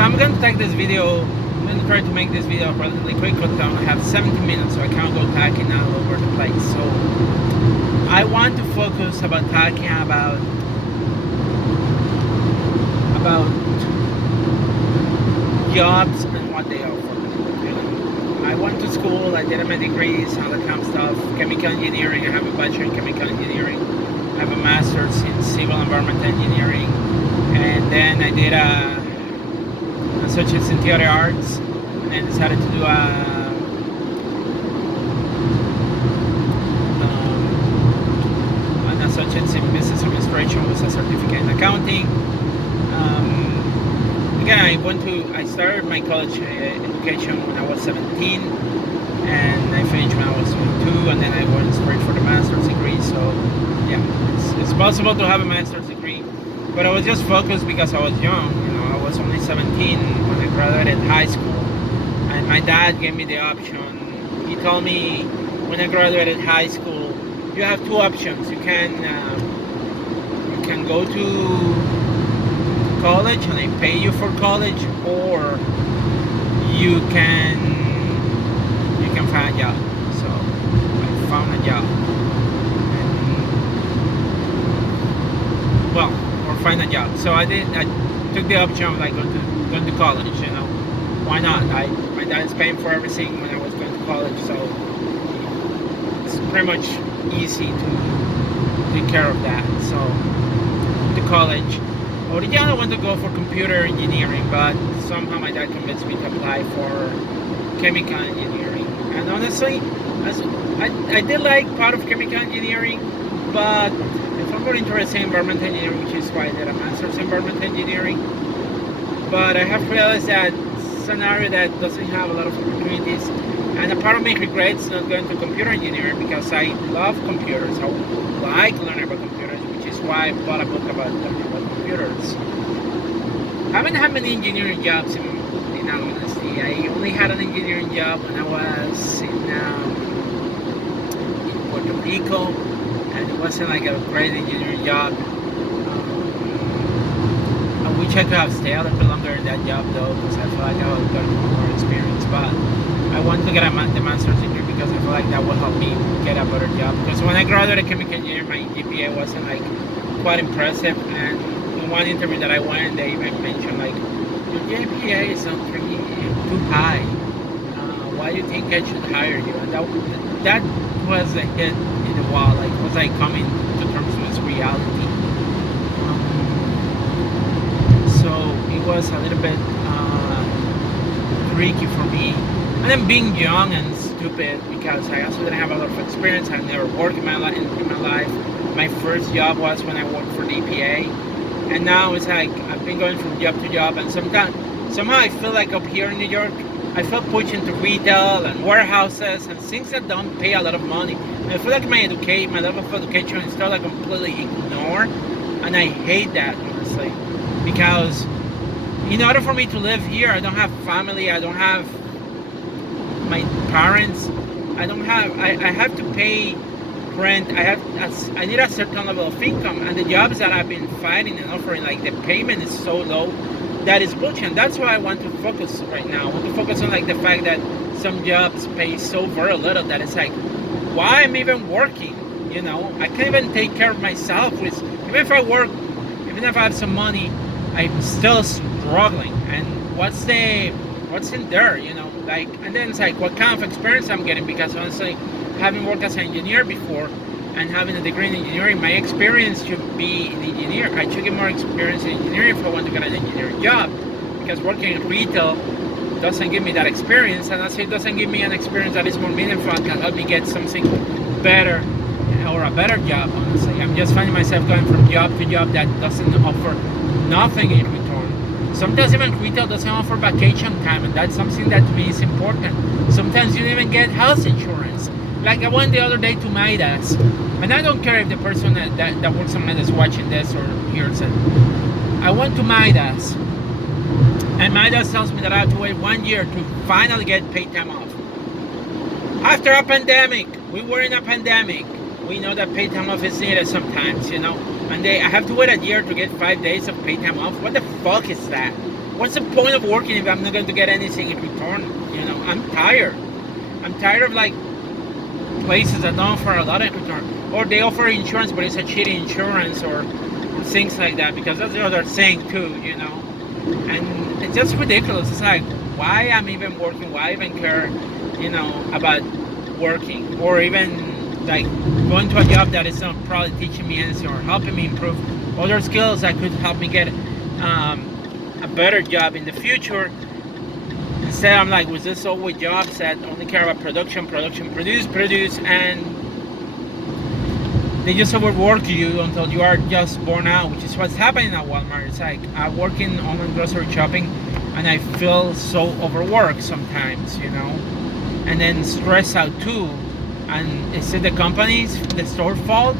So I'm going to take this video. I'm going to try to make this video relatively quick because I only have 17 minutes, so I can't go talking all over the place. So I want to focus about talking about jobs and what they offer. You know, I went to school. I did my degrees, all that kind of stuff. Chemical engineering. I have a bachelor in chemical engineering. I have a master's in civil environment engineering, and then I did a associates in theater arts, and then decided to do an associates in business administration with a certificate in accounting. Again, I started my college education when I was 17, and I finished when I was 22, and then I went straight for the master's degree. So yeah, it's possible to have a master's degree, but I was just focused because I was young. You know, I was only 17 when I graduated high school, and my dad gave me the option. He told me when I graduated high school, you have two options. You can go to college and they pay you for college, or you can find a job. So I found a job, or find a job. So I took the option of like going to college. You know, why not? My dad's paying for everything when I was going to college, so it's pretty much easy to take care of that. So to college. Originally I wanted to go for computer engineering, but somehow my dad convinced me to apply for chemical engineering. And honestly, I did like part of chemical engineering, but if I'm more interested in environmental engineering, which is why I did a master's in environmental engineering. But I have realized that it's an area that doesn't have a lot of opportunities, and a part of me regrets not going to computer engineering because I love computers. I like learning about computers, which is why I bought a book about learning about computers. I haven't had many engineering jobs in all honesty. I only had an engineering job when I was in Puerto Rico, and it wasn't like a great engineering job. I wish I could have stayed a little bit longer in that job though, because I feel like I would have gotten more experience. But I wanted to get the master's degree because I feel like that would help me get a better job. Because when I graduated chemical engineering, my GPA wasn't like quite impressive, and in one interview that I went, they even mentioned like, your GPA is not really too high. Why do you think I should hire you? And that was a hit in the wall. Like, was I coming to terms with reality? So it was a little bit tricky for me. And then being young and stupid, because I also didn't have a lot of experience. I've never worked in my life. My first job was when I worked for the EPA, and now it's like I've been going from job to job, and somehow I feel like up here in New York, I feel pushed into retail and warehouses and things that don't pay a lot of money. And I feel like my level of education is still like completely ignored, and I hate that honestly, because in order for me to live here, I don't have family, I don't have my parents, I have to pay rent. I need a certain level of income, and the jobs that I've been finding and offering, like the payment is so low, that is bullshit. That's why I want to focus right now. I want to focus on like the fact that some jobs pay so very little that it's like, why am I even working? You know, I can't even take care of myself. Even if I work, even if I have some money, I'm still struggling. And what's in there? You know, like, and then it's like, what kind of experience I'm getting? Because honestly, having worked as an engineer before and having a degree in engineering, my experience should be in engineering. I should get more experience in engineering if I want to get an engineering job, because working in retail doesn't give me that experience, and also it doesn't give me an experience that is more meaningful and can help me get something better or a better job. Honestly, I'm just finding myself going from job to job that doesn't offer nothing in return. Sometimes even retail doesn't offer vacation time, and that's something that to me is important. Sometimes you don't even get health insurance. Like I went the other day to Midas, and I don't care if the person that works on Midas watching this or hears it. I went to Midas, and Midas tells me that I have to wait 1 year to finally get paid time off. After a pandemic, we were in a pandemic. We know that paid time off is needed sometimes, you know. And I have to wait a year to get 5 days of paid time off. What the fuck is that? what's the point of working if I'm not going to get anything in return? You know, I'm tired. I'm tired of like places that don't offer a lot in return, or they offer insurance, but it's a shitty insurance, or things like that. Because that's the other thing too, you know. And it's just ridiculous. It's like, why I'm even working? Why even care, you know, about working, or even like going to a job that is not probably teaching me anything or helping me improve other skills that could help me get a better job in the future. Instead, I'm like with this always jobs that only care about production, produce, and they just overwork you until you are just born out, which is what's happening at Walmart. It's like I work in online grocery shopping, and I feel so overworked sometimes, you know, and then stressed out too. And is it the company's, the store fault?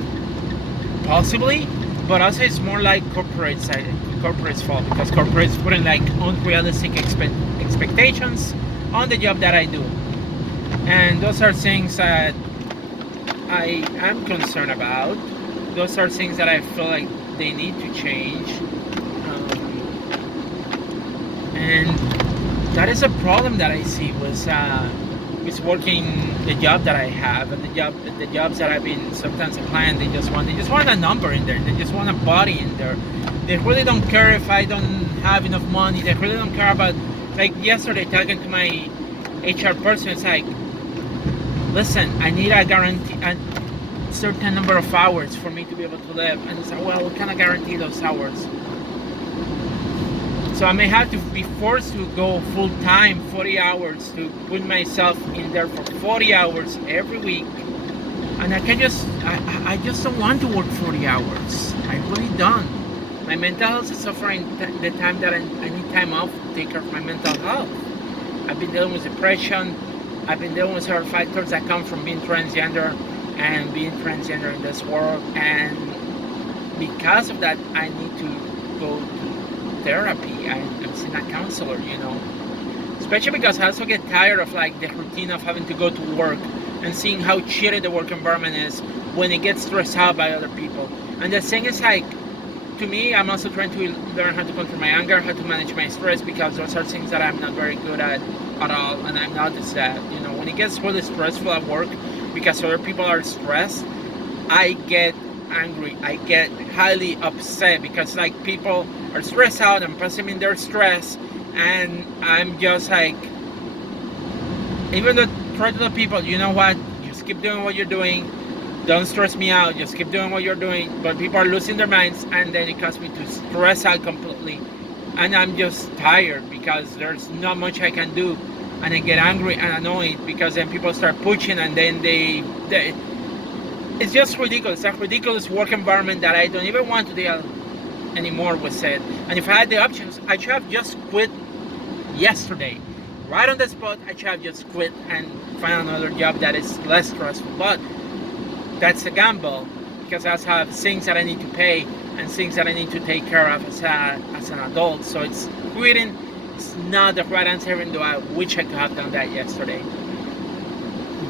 Possibly, but also it's more like corporate's fault, because corporates putting like unrealistic expectations on the job that I do, and those are things that I am concerned about. Those are things that I feel like they need to change, and that is a problem that I see with working the job that I have, and the jobs that I've been sometimes applying. They just want a number in there. They just want a body in there. They really don't care if I don't have enough money. They really don't care about, like yesterday talking to my HR person. It's like, listen, I need a guarantee, a certain number of hours for me to be able to live. And it's like, well, we cannot guarantee those hours. So I may have to be forced to go full time, 40 hours, to put myself in there for 40 hours every week. And I just don't want to work 40 hours. I really don't. My mental health is suffering the time that I need time off to take care of my mental health. I've been dealing with depression. I've been dealing with several factors that come from being transgender and being transgender in this world. And because of that, I need to go to therapy. I'm seeing a counselor, you know. Especially because I also get tired of like the routine of having to go to work and seeing how shitty the work environment is when it gets stressed out by other people. And the thing is like, to me, I'm also trying to learn how to control my anger, how to manage my stress, because those are things that I'm not very good at all, and I'm noticed that, you know, when it gets really stressful at work because other people are stressed, I get angry, I get highly upset, because like people are stressed out and passing in their stress, and I'm just like, even though try to tell people, you know what, just keep doing what you're doing, don't stress me out, just keep doing what you're doing. But people are losing their minds, and then it causes me to stress out completely, and I'm just tired because there's not much I can do, and I get angry and annoyed because then people start pushing, and then they it's just ridiculous. It's a ridiculous work environment that I don't even want to deal anymore with it. And if I had the options, I should have just quit yesterday, right on the spot. I should have just quit and find another job that is less stressful, but that's a gamble, because I also have things that I need to pay and things that I need to take care of as an adult. So it's quitting. It's not the right answer, even though I wish I could have done that yesterday.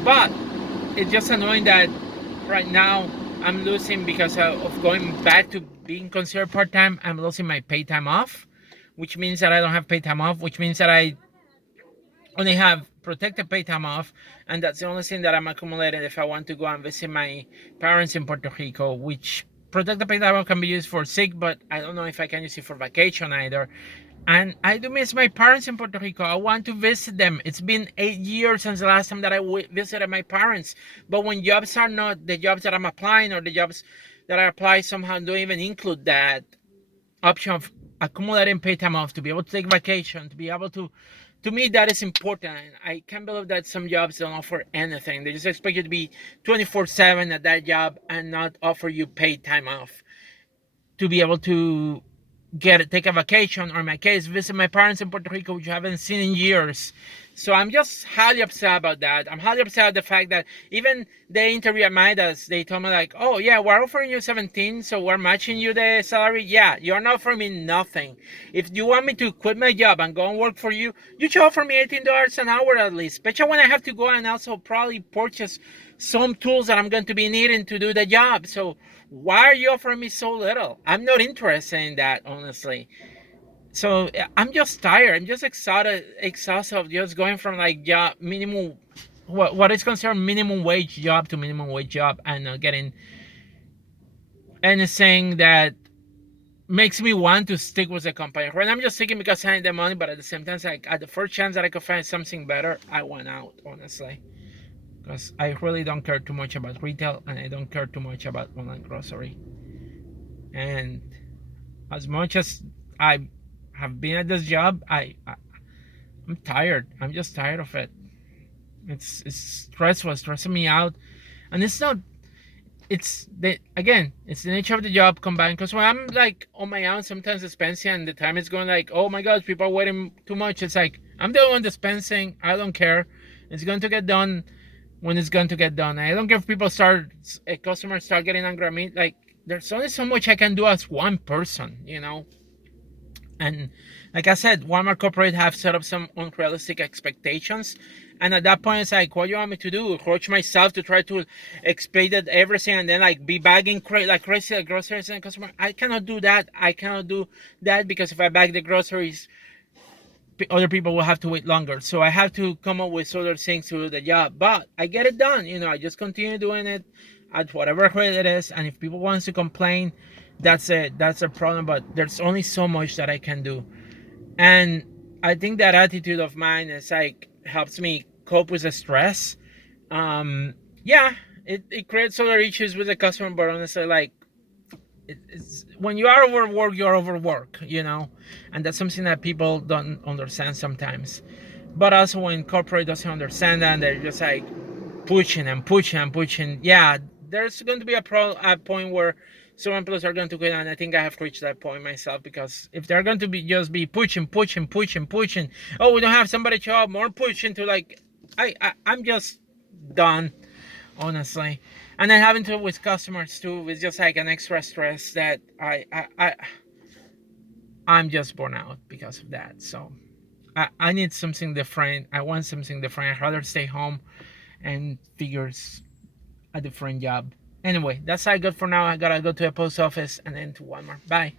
But it's just annoying that right now I'm losing, because of going back to being considered part-time, I'm losing my paid time off, which means that I don't have paid time off, which means that I only have protected paid time off, and that's the only thing that I'm accumulating if I want to go and visit my parents in Puerto Rico, which protected paid time off can be used for sick, but I don't know if I can use it for vacation either. And I do miss my parents in Puerto Rico. I want to visit them. It's been 8 years since the last time that I visited my parents. But when jobs are not the jobs that I'm applying, or the jobs that I apply somehow don't even include that option of accumulating paid time off to be able to take vacation, to be able to me, that is important. I can't believe that some jobs don't offer anything. They just expect you to be 24/7 at that job and not offer you paid time off to be able to take a vacation, or in my case, visit my parents in Puerto Rico, which I haven't seen in years. So I'm just highly upset about that. I'm highly upset at the fact that even the interview at Midas, they told me like, oh yeah, we're offering you 17, so we're matching you the salary. Yeah, you're not offering me nothing. If you want me to quit my job and go and work for you, you should offer me $18 an hour at least, especially when I have to go and also probably purchase some tools that I'm going to be needing to do the job. So why are you offering me so little? I'm not interested in that, honestly. So I'm just tired. I'm just exhausted of just going from like job minimum, what is considered minimum wage job to minimum wage job, and getting anything that makes me want to stick with the company. Right now, I'm just sticking because I need the money, but at the same time, like at the first chance that I could find something better, I went out, honestly, because I really don't care too much about retail, and I don't care too much about online grocery. And as much as I have been at this job, I'm tired. I'm just tired of it. It's stressful, stressing me out, and it's not. It's the again, it's the nature of the job combined. Because when I'm like on my own, sometimes dispensing, and the time is going like, oh my god, people are waiting too much. It's like I'm the one dispensing. I don't care. It's going to get done when it's going to get done. I don't care if people start, a customer start getting angry at me. Like there's only so much I can do as one person, And like I said, Walmart Corporate have set up some unrealistic expectations. And at that point, it's like, what do you want me to do? Approach myself to try to expedite everything and then like be bagging like crazy like groceries and customer. I cannot do that. I cannot do that because if I bag the groceries, other people will have to wait longer. So I have to come up with other things to do the job. But I get it done. I just continue doing it at whatever rate it is. And if people want to complain, that's it. That's a problem. But there's only so much that I can do. And I think that attitude of mine is like helps me cope with the stress. Yeah, it creates other issues with the customer, but honestly, like it's when you are overworked, you're overworked, and that's something that people don't understand sometimes. But also when corporate doesn't understand that, they're just like pushing and pushing and pushing. Yeah, there's going to be a point where some employees are going to quit, and I think I have reached that point myself, because if they're going to be just be pushing, oh, we don't have somebody show up, more pushing to like, I'm just done, honestly. And then having to with customers too is just like an extra stress that I'm just burnt out because of that. So I need something different. I want something different. I'd rather stay home and figure a different job. Anyway, that's all I got for now. I gotta go to the post office and then to Walmart. Bye.